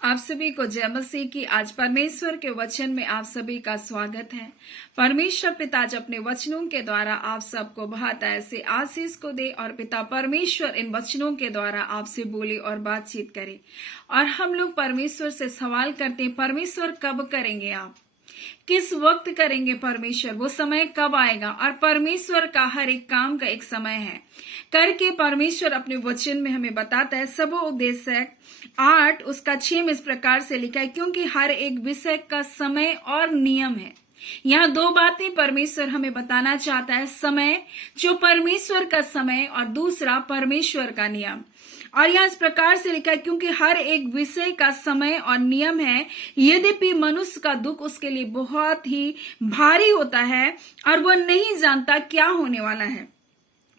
आप सभी को जय मसीह की। आज परमेश्वर के वचन में आप सभी का स्वागत है। परमेश्वर पिता आज अपने वचनों के द्वारा आप सबको बहुत ऐसे आशीष को दे और पिता परमेश्वर इन वचनों के द्वारा आपसे बोले और बातचीत करे। और हम लोग परमेश्वर से सवाल करते हैं, परमेश्वर कब करेंगे आप, किस वक्त करेंगे परमेश्वर, वो समय कब आएगा। और परमेश्वर का हर एक काम का एक समय है करके परमेश्वर अपने वचन में हमें बताता है। सबोपदेशक 8 उसका 6 में इस प्रकार से लिखा है, क्योंकि हर एक विषय का समय और नियम है। यहाँ दो बातें परमेश्वर हमें बताना चाहता है, समय जो परमेश्वर का समय और दूसरा परमेश्वर का नियम। और यह इस प्रकार से लिखा है, क्योंकि हर एक विषय का समय और नियम है, यद्यपि मनुष्य का दुख उसके लिए बहुत ही भारी होता है और वह नहीं जानता क्या होने वाला है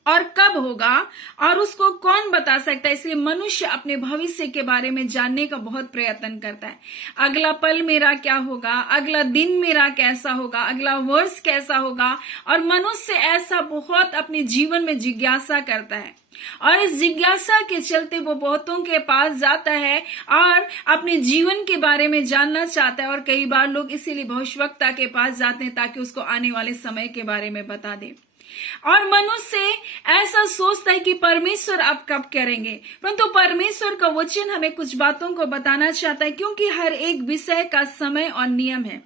और कब होगा और उसको कौन बता सकता है। इसलिए मनुष्य अपने भविष्य के बारे में जानने का बहुत प्रयत्न करता है। अगला पल मेरा क्या होगा, अगला दिन मेरा कैसा होगा, अगला वर्ष कैसा होगा। और मनुष्य ऐसा बहुत अपने जीवन में जिज्ञासा करता है और इस जिज्ञासा के चलते वो बहुतों के पास जाता है और अपने जीवन के बारे में जानना चाहता है। और कई बार लोग इसीलिए भविष्यवक्ता के पास जाते हैं ताकि उसको आने वाले समय के बारे में बता दे। और मनुष्य ऐसा सोचता है कि परमेश्वर अब कब करेंगे, परंतु परमेश्वर का वचन हमें कुछ बातों को बताना चाहता है, क्योंकि हर एक विषय का समय और नियम है।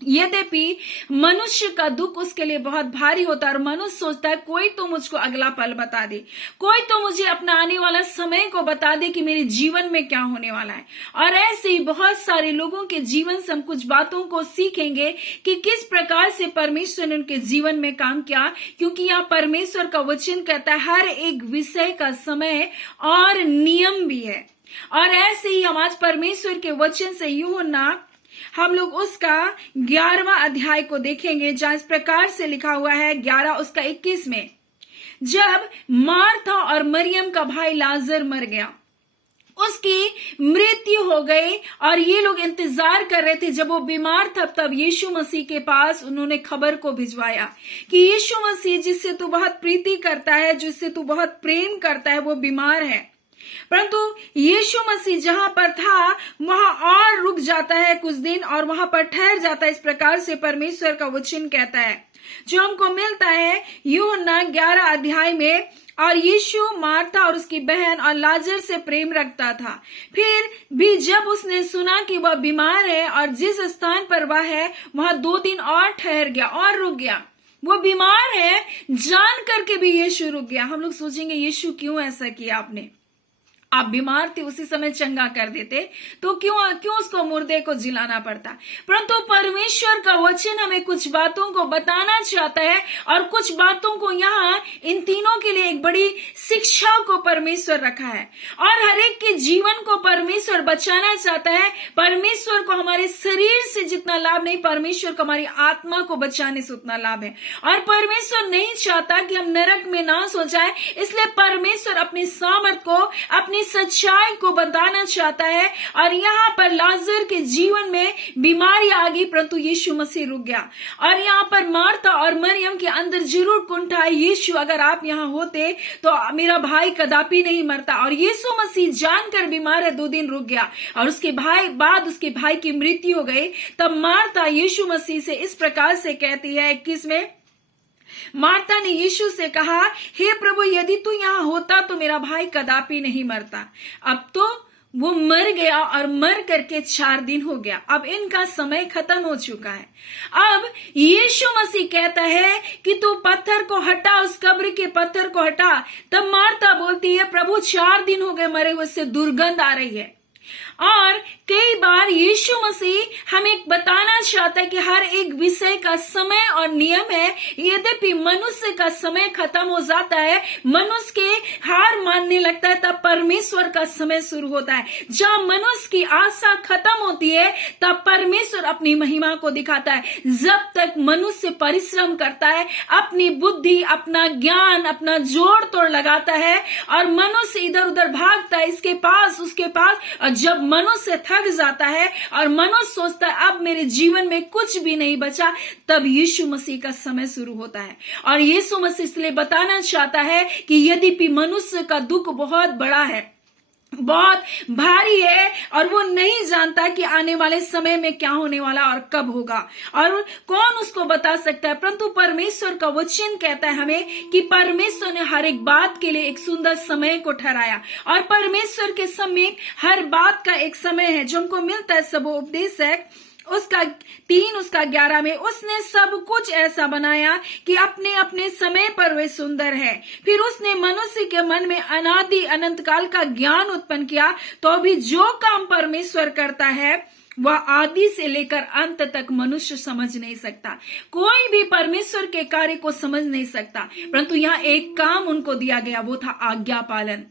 यद्यपि मनुष्य का दुख उसके लिए बहुत भारी होता है और मनुष्य सोचता है कोई तो मुझको अगला पल बता दे, कोई तो मुझे अपना आने वाला समय को बता दे कि मेरे जीवन में क्या होने वाला है। और ऐसे ही बहुत सारे लोगों के जीवन से हम कुछ बातों को सीखेंगे कि किस प्रकार से परमेश्वर ने उनके जीवन में काम किया, क्योंकि यहाँ परमेश्वर का वचन कहता है हर एक विषय का समय और नियम भी है। और ऐसे ही हम आज परमेश्वर के वचन से यूहन्ना हम लोग उसका 11वां अध्याय को देखेंगे, जहां इस प्रकार से लिखा हुआ है 11 उसका 21 में, जब मार्था और मरियम का भाई लाजर मर गया, उसकी मृत्यु हो गई और ये लोग इंतजार कर रहे थे। जब वो बीमार था तब यीशु मसीह के पास उन्होंने खबर को भिजवाया कि यीशु मसीह जिससे तू बहुत प्रीति करता है, जिससे तू बहुत प्रेम करता है, वो बीमार है। परंतु यीशु मसीह जहां पर था वहां और रुक जाता है कुछ दिन और वहां पर ठहर जाता है। इस प्रकार से परमेश्वर का वचन कहता है, जो हमको मिलता है यूहन्ना 11 अध्याय में। और यीशु मार्था और उसकी बहन और लाजर से प्रेम रखता था। फिर भी जब उसने सुना कि वह बीमार है और जिस स्थान पर वह है वहां 2 दिन और ठहर गया और रुक गया। वो बीमार है जान करके भी यीशु रुक गया। हम लोग सोचेंगे यीशु क्यों ऐसा किया, आपने आप बीमार थे उसी समय चंगा कर देते तो क्यों उसको मुर्दे को जिलाना पड़ता। परंतु परमेश्वर का वचन हमें कुछ बातों को बताना चाहता है और कुछ बातों को यहाँ इन तीनों के लिए एक बड़ी शिक्षा को परमेश्वर रखा है। और हर एक के जीवन को परमेश्वर बचाना चाहता है। परमेश्वर को हमारे शरीर से जितना लाभ नहीं, परमेश्वर को हमारी आत्मा को बचाने से उतना लाभ है। और परमेश्वर नहीं चाहता कि हम नरक में नाश हो जाए, इसलिए परमेश्वर अपने सामर्थ को, अपनी सच्चाई को बताना चाहता है। और यहाँ पर लाजर के जीवन में बीमारी आ गई परंतु यीशु मसीह रुक गया। और यहाँ पर मार्था और मरियम के अंदर जरूर कुंठा है, यीशु अगर आप यहाँ होते तो मेरा भाई कदापि नहीं मरता। और यीशु मसीह जानकर बीमार है, 2 दिन रुक गया और उसके भाई की मृत्यु हो गई। तब मार्था यीशु मसीह से इस प्रकार से कहती है 21 में, मार्था ने यीशु से कहा, हे प्रभु यदि तू यहाँ होता तो मेरा भाई कदापि नहीं मरता। अब तो वो मर गया और मर करके 4 दिन हो गया। अब इनका समय खत्म हो चुका है। अब यीशु मसीह कहता है कि तू पत्थर को हटा, उस कब्र के पत्थर को हटा। तब मार्था बोलती है, प्रभु 4 दिन हो गए मरे हुए, से दुर्गंध आ रही है। और कई बार यीशु मसीह हमें बताना चाहता है कि हर एक विषय का समय और नियम है। यद्यपि मनुष्य का समय खत्म हो जाता है, मनुष्य के हार मानने लगता है, तब परमेश्वर का समय शुरू होता है। जब मनुष्य की आशा खत्म होती है तब परमेश्वर अपनी महिमा को दिखाता है। जब तक मनुष्य परिश्रम करता है, अपनी बुद्धि, अपना ज्ञान, अपना जोड़ तोड़ लगाता है और मनुष्य इधर उधर भागता है, इसके पास उसके पास, और जब मनुष्य थक जाता है और मनुष्य सोचता है अब मेरे जीवन में कुछ भी नहीं बचा, तब यीशु मसीह का समय शुरू होता है। और यीशु मसीह इसलिए बताना चाहता है कि यद्यपि मनुष्य का दुख बहुत बड़ा है, बहुत भारी है और वो नहीं जानता कि आने वाले समय में क्या होने वाला और कब होगा और कौन उसको बता सकता है। परंतु परमेश्वर का वचन कहता है हमें कि परमेश्वर ने हर एक बात के लिए एक सुंदर समय को ठहराया और परमेश्वर के समय हर बात का एक समय है जो हमको मिलता है। सब उपदेश है उसका 3:11 में उसने सब कुछ ऐसा बनाया कि अपने अपने समय पर वे सुंदर है। फिर उसने मनुष्य के मन में अनादि अनंत काल का ज्ञान उत्पन्न किया, तो भी जो काम परमेश्वर करता है वह आदि से लेकर अंत तक मनुष्य समझ नहीं सकता। कोई भी परमेश्वर के कार्य को समझ नहीं सकता, परंतु यहाँ एक काम उनको दिया गया, वो था आज्ञा पालन।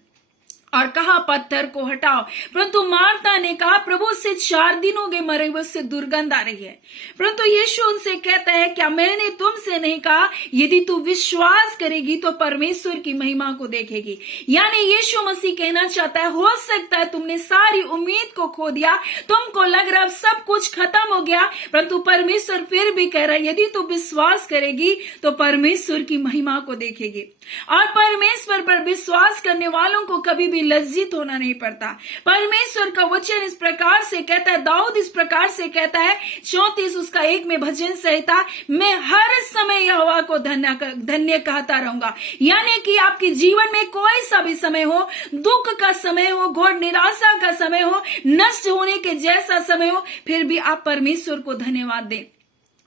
और कहा पत्थर को हटाओ, परंतु मार्था ने कहा प्रभु से 4 दिन हो गए मरे हुए, उससे दुर्गंध आ रही है। परंतु यीशु उनसे कहता है क्या मैंने तुमसे नहीं कहा यदि तू विश्वास करेगी तो परमेश्वर की महिमा को देखेगी। यानी यीशु मसीह कहना चाहता है हो सकता है तुमने सारी उम्मीद को खो दिया, तुमको लग रहा है सब कुछ खत्म हो गया, परंतु परमेश्वर फिर भी कह रहा है यदि तू विश्वास करेगी तो परमेश्वर की महिमा को देखेगी। और परमेश्वर पर विश्वास करने वालों को कभी भी लज्जित होना नहीं पड़ता। परमेश्वर का वचन इस प्रकार से कहता है, दाऊद इस प्रकार से कहता है 34:1 में भजन संहिता, मैं हर समय यहोवा को धन्य कहता रहूंगा। यानी कि आपके जीवन में कोई सा भी समय हो, दुख का समय हो, घोर निराशा का समय हो, नष्ट होने के जैसा समय हो, फिर भी आप परमेश्वर को धन्यवाद दें।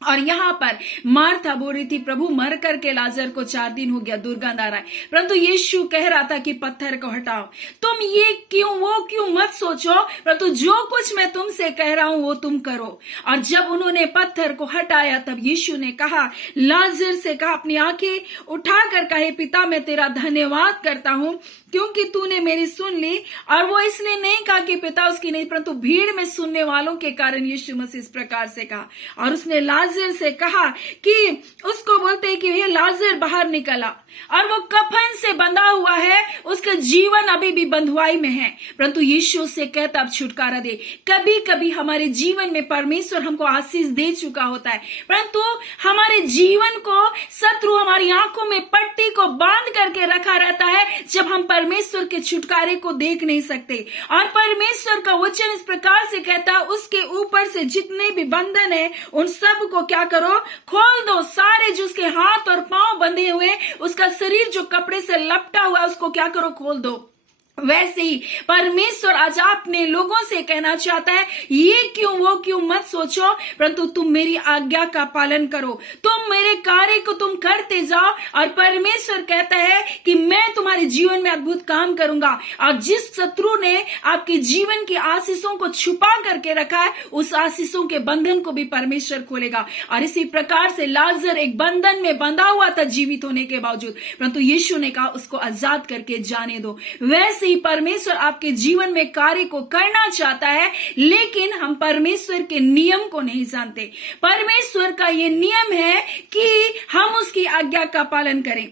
और यहाँ पर मार्था बोल रही थी प्रभु मर करके लाजर को 4 दिन हो गया, दुर्गंध आ रहा है, परंतु यीशु कह रहा था कि पत्थर को हटाओ। तुम ये क्यों वो क्यों मत सोचो, परंतु जो कुछ मैं तुमसे कह रहा हूं वो तुम करो। और जब उन्होंने पत्थर को हटाया तब यीशु ने कहा, लाजर से कहा अपनी आंखें उठाकर कहे पिता मैं तेरा धन्यवाद करता हूं क्योंकि तूने मेरी सुन ली। और वो इसने नहीं कहा कि पिता उसकी नहीं, परंतु भीड़ में सुनने वालों के कारण यीशु मसीह इस प्रकार से कहा। और उसने लाजर से कहा कि उसको बोलते हैं कि ये लाजर बाहर निकला और वो कफन से बंधा हुआ है, उसका जीवन अभी भी बंधुआई में है, परंतु यीशु से कहता अब छुटकारा दे। कभी कभी हमारे जीवन में परमेश्वर हमको आशीष दे चुका होता है, परंतु हमारे जीवन को शत्रु हमारी आंखों में पट्टी को बांध करके रखा रहता है जब हम परमेश्वर के छुटकारे को देख नहीं सकते। और परमेश्वर का वचन इस प्रकार से कहता है उसके ऊपर से जितने भी बंधन है उन सब को क्या करो, खोल दो। सारे जो उसके हाथ और पांव बंधे हुए, उसका शरीर जो कपड़े से लपटा हुआ है, उसको क्या करो, खोल दो। वैसे ही परमेश्वर आज अपने लोगों से कहना चाहता है ये क्यों वो क्यों मत सोचो, परंतु तुम मेरी आज्ञा का पालन करो, तुम मेरे कार्य को तुम करते जाओ। और परमेश्वर कहता है कि मैं तुम्हारे जीवन में अद्भुत काम करूंगा। और जिस शत्रु ने आपके जीवन की आशीषों को छुपा करके रखा है, उस आशीषों के बंधन को भी परमेश्वर खोलेगा। और इसी प्रकार से लाजर एक बंधन में बंधा हुआ था जीवित होने के बावजूद, परंतु यीशु ने कहा उसको आजाद करके जाने दो। वैसे ही परमेश्वर आपके जीवन में कार्य को करना चाहता है, लेकिन हम परमेश्वर के नियम को नहीं जानते। परमेश्वर का ये नियम है कि हम उसकी आज्ञा का पालन करें।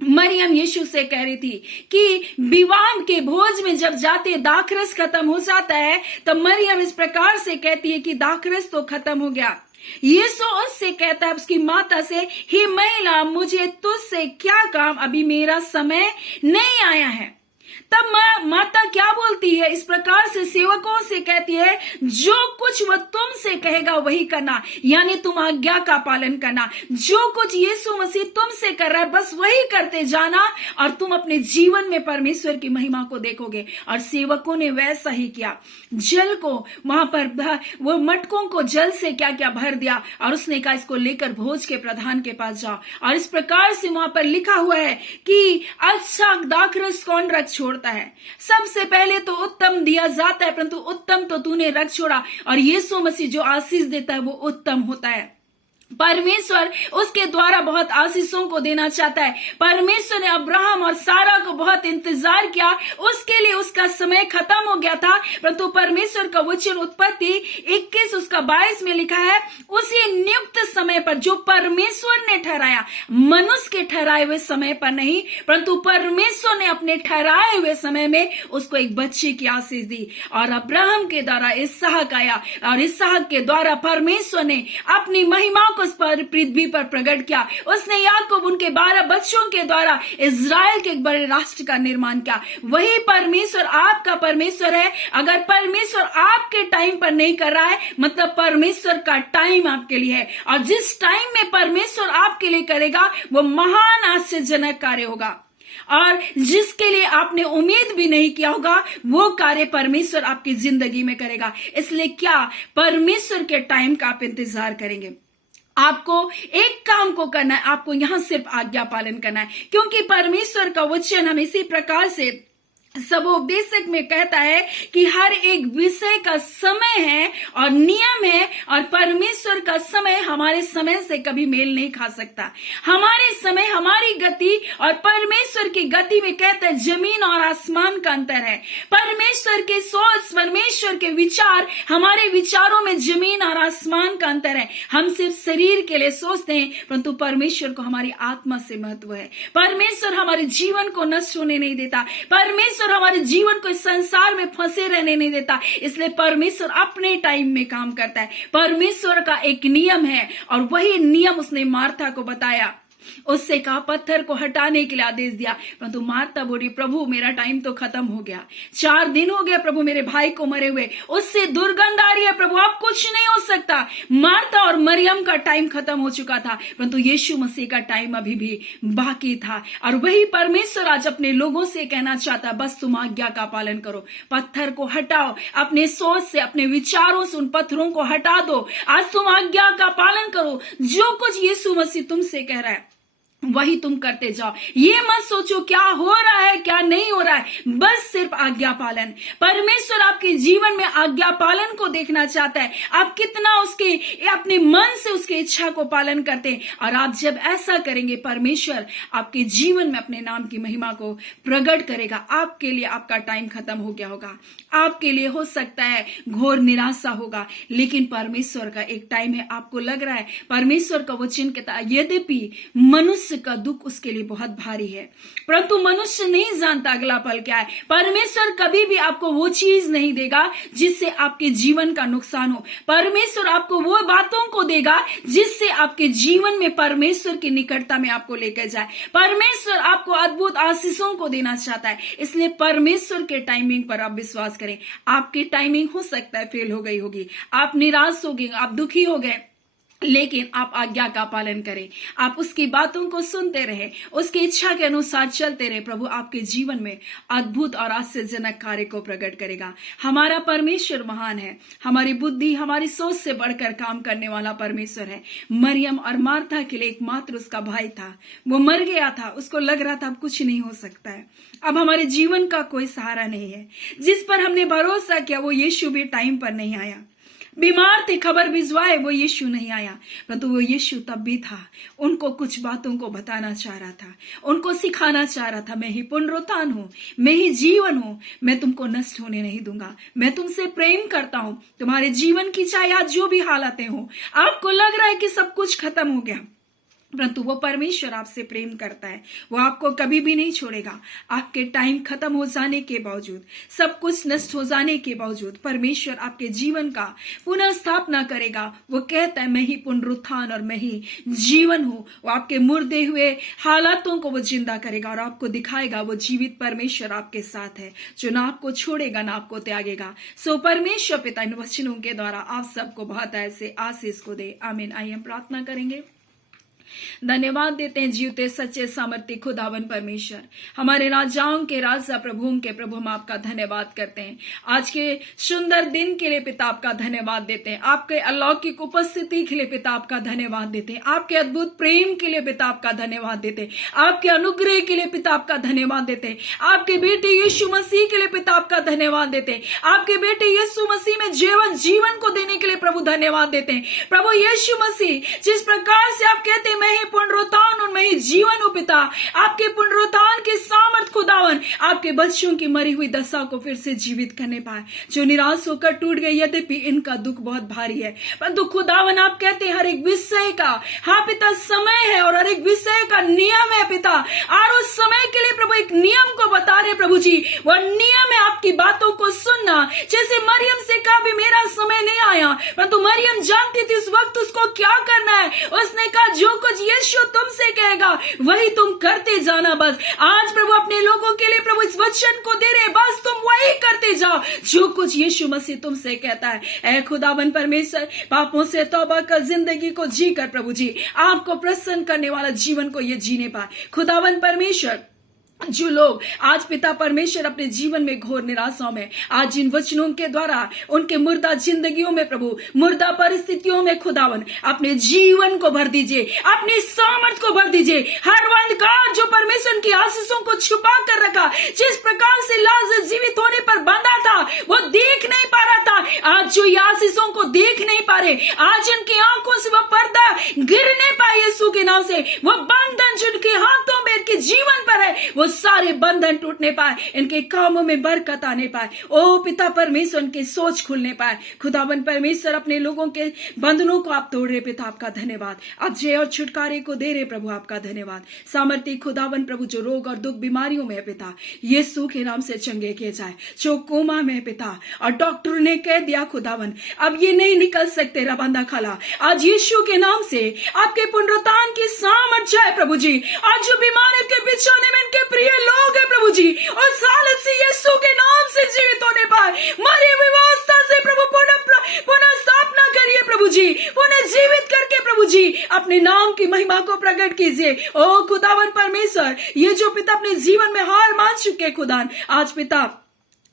मरियम यीशु से कह रही थी कि विवाह के भोज में जब जाते दाखरस खत्म हो जाता है, तब मरियम इस प्रकार से कहती है कि दाखरस तो खत्म हो गया। यीशु उससे कहता है उसकी माता से, हे महिला मुझे तुझसे क्या काम, अभी मेरा समय नहीं आया है। तब माता क्या बोलती है, इस प्रकार से सेवकों से कहती है जो कुछ वह तुमसे कहेगा वही करना, यानी तुम आज्ञा का पालन करना। जो कुछ यीशु मसीह तुमसे कर रहा है बस वही करते जाना और तुम अपने जीवन में परमेश्वर की महिमा को देखोगे। और सेवकों ने वैसा ही किया। जल को वहां पर वो मटकों को जल से क्या क्या भर दिया और उसने कहा इसको लेकर भोज के प्रधान के पास जाओ। और इस प्रकार से वहां पर लिखा हुआ है कि अच्छा दाखरस कौन रख छोड़ता है, सबसे पहले तो उत्तम दिया जाता है, परंतु उत्तम तो तूने रख छोड़ा। और यीशु मसीह जो आशीष देता है वो उत्तम होता है। परमेश्वर उसके द्वारा बहुत आशीषों को देना चाहता है। परमेश्वर ने अब्राहम और सारा को बहुत इंतजार किया, उसके लिए उसका समय खत्म हो गया था, परंतु परमेश्वर का वचन उत्पत्ति 21:22 में लिखा है उसी नियुक्त समय पर जो परमेश्वर ने ठहराया, मनुष्य के ठहराए हुए समय पर नहीं, परंतु परमेश्वर ने अपने ठहराए हुए समय में उसको एक बच्चे की आशीष दी। और अब्राहम के द्वारा इसहाक आया और इसहाक के द्वारा परमेश्वर ने अपनी महिमा को उस पर पृथ्वी पर प्रकट किया। उसने याकूब उनके 12 बच्चों के द्वारा इजराइल के एक बड़े राष्ट्र का निर्माण किया। वही परमेश्वर आपका परमेश्वर है। अगर परमेश्वर आपके टाइम पर नहीं कर रहा है, मतलब परमेश्वर का टाइम आपके लिए है, और जिस टाइम में परमेश्वर आपके लिए करेगा वो महान आश्चर्यजनक कार्य होगा, और जिसके लिए आपने उम्मीद भी नहीं किया होगा वो कार्य परमेश्वर आपकी जिंदगी में करेगा। इसलिए क्या परमेश्वर के टाइम का आप इंतजार करेंगे? आपको एक काम को करना है, आपको यहां सिर्फ आज्ञा पालन करना है, क्योंकि परमेश्वर का वचन हमें इसी प्रकार से सबोपदेशक में कहता है कि हर एक विषय का समय है और नियम है, और परमेश्वर का समय हमारे समय से कभी मेल नहीं खा सकता। हमारे समय, हमारी गति और परमेश्वर की गति में कहता है जमीन और आसमान का अंतर है। परमेश्वर के सोच, परमेश्वर के विचार, हमारे विचारों में जमीन और आसमान का अंतर है। हम सिर्फ शरीर के लिए सोचते हैं, परंतु परमेश्वर को हमारी आत्मा से महत्व है। परमेश्वर हमारे जीवन को नष्ट होने नहीं देता। परमेश्वर हमारे जीवन को इस संसार में फंसे रहने नहीं देता। इसलिए परमेश्वर अपने टाइम में काम करता है। परमेश्वर का एक नियम है, और वही नियम उसने मार्था को बताया। उससे कहा, पत्थर को हटाने के लिए आदेश दिया, परंतु मार्था बोली, प्रभु मेरा टाइम तो खत्म हो गया, 4 दिन हो गया प्रभु मेरे भाई को मरे हुए, उससे दुर्गंध आ रही है प्रभु, अब कुछ नहीं हो सकता। मार्था और मरियम का टाइम खत्म हो चुका था, परंतु यीशु मसीह का टाइम अभी भी बाकी था। और वही परमेश्वर आज अपने लोगों से कहना चाहता है, बस तुम आज्ञा का पालन करो, पत्थर को हटाओ, अपने सोच से, अपने विचारों से उन पत्थरों को हटा दो। आज तुम आज्ञा का पालन करो। जो कुछ यीशु मसीह तुमसे कह रहा है वही तुम करते जाओ। ये मत सोचो क्या हो रहा है क्या नहीं हो रहा है, बस सिर्फ आज्ञा पालन। परमेश्वर आपके जीवन में आज्ञा पालन को देखना चाहता है। आप कितना उसके अपने मन से उसकी इच्छा को पालन करते हैं, और आप जब ऐसा करेंगे परमेश्वर आपके जीवन में अपने नाम की महिमा को प्रकट करेगा। आपके लिए आपका टाइम खत्म हो गया होगा, आपके लिए हो सकता है घोर निराशा होगा, लेकिन परमेश्वर का एक टाइम है। आपको लग रहा है परमेश्वर का वचन कहता है, यद्यपि मनुष्य का दुख उसके लिए बहुत भारी है, परंतु मनुष्य नहीं जानता अगला पल क्या है। परमेश्वर कभी भी आपको वो चीज नहीं देगा जिससे आपके जीवन का नुकसान हो। परमेश्वर आपको वो बातों को देगा जिससे आपके जीवन में परमेश्वर की निकटता में आपको लेकर जाए। परमेश्वर आपको अद्भुत आशीषों को देना चाहता है। इसलिए परमेश्वर के टाइमिंग पर आप विश्वास करें। आपकी टाइमिंग हो सकता है फेल हो गई होगी, आप निराश हो गए, आप दुखी हो गए, लेकिन आप आज्ञा का पालन करें। आप उसकी बातों को सुनते रहे, उसकी इच्छा के अनुसार चलते रहे। प्रभु आपके जीवन में अद्भुत और आश्चर्यजनक कार्य को प्रकट करेगा। हमारा परमेश्वर महान है। हमारी बुद्धि, हमारी सोच से बढ़कर काम करने वाला परमेश्वर है। मरियम और मार्था के लिए एकमात्र उसका भाई था, वो मर गया था, उसको लग रहा था अब कुछ नहीं हो सकता है, अब हमारे जीवन का कोई सहारा नहीं है। जिस पर हमने भरोसा किया वो यीशु भी टाइम पर नहीं आया। बीमार थे, खबर भिजवाए, वो यीशु नहीं आया, परंतु वो यीशु तब भी था। उनको कुछ बातों को बताना चाह रहा था, उनको सिखाना चाह रहा था, मैं ही पुनरुत्थान हूं, मैं ही जीवन हूं, मैं तुमको नष्ट होने नहीं दूंगा, मैं तुमसे प्रेम करता हूं। तुम्हारे जीवन की चाहे आज जो भी हालतें हो, आपको लग रहा है कि सब कुछ खत्म हो गया, परंतु वो परमेश्वर आपसे प्रेम करता है। वो आपको कभी भी नहीं छोड़ेगा। आपके टाइम खत्म हो जाने के बावजूद, सब कुछ नष्ट हो जाने के बावजूद परमेश्वर आपके जीवन का पुनः स्थापना करेगा। वो कहता है मैं ही पुनरुत्थान और मैं ही जीवन हूं। वो आपके मुर्दे हुए हालातों को वो जिंदा करेगा और आपको दिखाएगा वो जीवित परमेश्वर आपके साथ है, जो ना आपको छोड़ेगा ना आपको त्यागेगा। सो परमेश्वर पिता इन वचनों के द्वारा आप सबको बहुत ऐसे आशीष को दे। आमीन। आइए हम प्रार्थना करेंगे। धन्यवाद देते हैं जीवते सच्चे सामर्थ्य खुदावन परमेश्वर, हमारे राजाओं के राजा, प्रभुओं के प्रभु, हम आपका धन्यवाद करते हैं। आज के सुंदर दिन के लिए पिता आपका धन्यवाद देते हैं। आपके अलौकिक उपस्थिति के लिए पिता आपका धन्यवाद देते हैं। आपके अद्भुत प्रेम के लिए पिता आपका धन्यवाद देते हैं। आपके अनुग्रह के लिए पिता आपका धन्यवाद देते हैं। आपके बेटे यीशु मसीह के लिए पिता आपका धन्यवाद देते हैं। आपके बेटे यीशु मसीह में जीवन को देने के लिए प्रभु धन्यवाद देते हैं। प्रभु यीशु मसीह, जिस प्रकार से आप कहते हैं मैं ही पुनरुत्थान और मैं ही जीवन हूं पिता, आपके पुनरुत्थान के सामर्थ खुदावन आपके बच्चों की मरी हुई दशा को फिर से जीवित करने पाए, जो निराश होकर टूट गए। यद्यपि इनका दुख बहुत भारी है, परंतु खुदावन आप कहते हैं हर एक विषय का, हाँ पिता, समय है और हर एक विषय का नियम है पिता। और उस समय के लिए प्रभु एक नियम को बता रहे प्रभु जी, वह नियम है आपकी बातों को सुनना। जैसे मरियम से कहा भी मेरा समय नहीं आया, परंतु मरियम जानती थी उस वक्त उसको क्या करना है। उसने कहा जो कुछ यीशु तुमसे कहेगा वही तुम करते जाना। बस आज प्रभु अपने लोगों के लिए प्रभु इस वचन को दे रहे, बस तुम वही करते जाओ जो कुछ यीशु मसीह तुमसे कहता है। ऐ खुदावन परमेश्वर, पापों से तौबा कर जिंदगी को जीकर प्रभु जी आपको प्रसन्न करने वाला जीवन को ये जीने पाए। खुदावन परमेश्वर, जो लोग आज पिता परमेश्वर अपने जीवन में घोर निराशा में, आज इन वचनों के द्वारा उनके मुर्दा जिंदगियों में प्रभु, मुर्दा परिस्थितियों में खुदावन अपने जीवन को भर दीजिए, अपनी सामर्थ को भर दीजिए। हर अंधकार जो परमेश्वर की आशीषों को छुपा कर रखा, जिस प्रकार से लाजर जीवित होने पर बंधा था, वो देख नहीं पा रहा था, आज जो ये आशीषों को देख नहीं पा रहे, आज उनकी आंखों से वह पर्दा गिर नहीं पाए यीशु के नाम से, वह बंधन जिनके हाथों में इनके जीवन पर है, वो सारे बंधन टूटने पाए, इनके कामों में बरकत आने पाए। ओ पिता परमेश्वर, उनके सोच खुलने पाए। खुदावन परमेश्वर, अपने लोगों के बंधनों को आप तोड़ रहे पिता, आपका धन्यवाद। आप जय और छुटकारे को दे रहे प्रभु, आपका धन्यवाद। सामर्थ्य खुदावन प्रभु, जो रोग और दुख बीमारियों में पिता यीशु के नाम से चंगे किए जाए, जो कोमा में पिता और डॉक्टर ने कह दिया खुदावन अब ये नहीं निकल सकते रबंदा खला, आज यीशु के नाम से आपके पुनरुत्थान की सामर्थ जाए प्रभु जी। आज जो बीमार के बिछाने में इनके प्रिय लोग हैं प्रभु जी, और हालत से यीशु के नाम से जीवित होने पाए, मरी व्यवस्था से प्रभु पुनः स्थापना करिए प्रभु जी, पुनः जीवित करके प्रभु जी अपने नाम की महिमा को प्रकट कीजिए। ओ खुदावन परमेश्वर, ये जो पिता अपने जीवन में हार मान चुके खुदान, आज पिता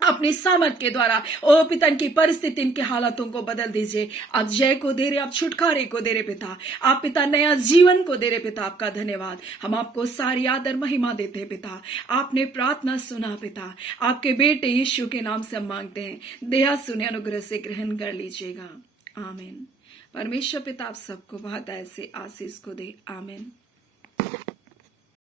अपनी सामर्थ के द्वारा ओ पिता इनकी परिस्थिति, इनके हालातों को बदल दीजिए। आप जय को दे रहे, आप छुटकारे को दे रहे पिता, आप पिता नया जीवन को दे रहे पिता, आपका धन्यवाद। हम आपको सारी आदर महिमा देते हैं पिता, आपने प्रार्थना सुना पिता, आपके बेटे यीशु के नाम से हम मांगते हैं, दया सुने, अनुग्रह से ग्रहण कर लीजिएगा, आमीन। परमेश्वर पिता आप सबको बहुत ऐसे आशीष को दे, आमीन।